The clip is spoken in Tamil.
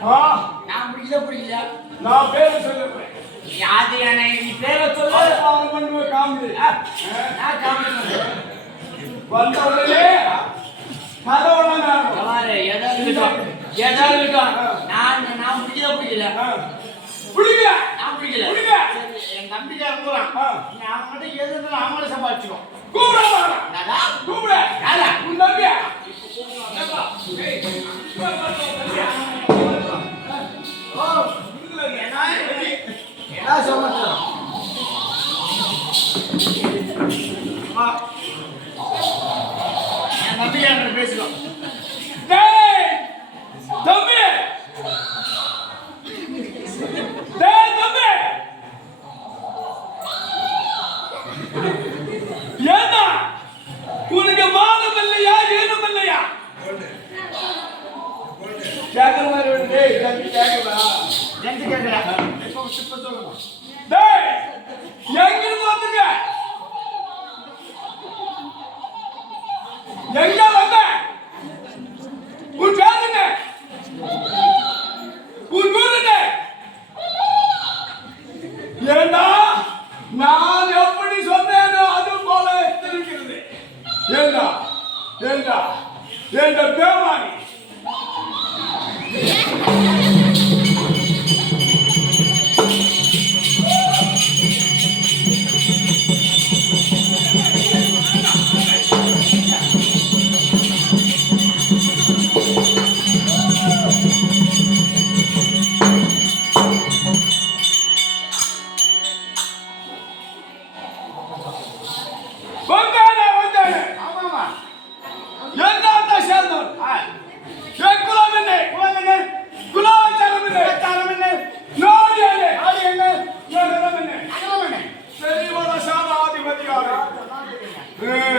நான் முடியல புரியல. நான் பேர் சொல்லுவேன் யாது நீ பேரை சொல்லு. அவன் பண்ணுவேன் காமெடி நான் காமெடி பண்ணுவேன் வந்த உடனே கதவுடன் ஏதோ இருக்கட்டும். ஏதோ இருக்கட்டும். நான் நான் முடியல புரியல. புரியல நான் புரியல. என் தம்பிக்காரன் அவன் மட்டும் எதுன்னு அவங்கள சம்பாதிச்சுக்கோ ஏனும் இல்லையா கேட்கிற மாதிரி ஒரு டேய் தம்பி கேட்குதா எங்க கேக்குற இப்ப இப்ப சொல்லுங்க டேய் எங்கிருந்து வந்துங்க எங்க வந்த உன் பேர் உன் ஏண்டா நான் எப்படி சொன்னேனோ அது போல இருக்கிறது ஏண்டா ஏண்டா ஏண்ட Yeah.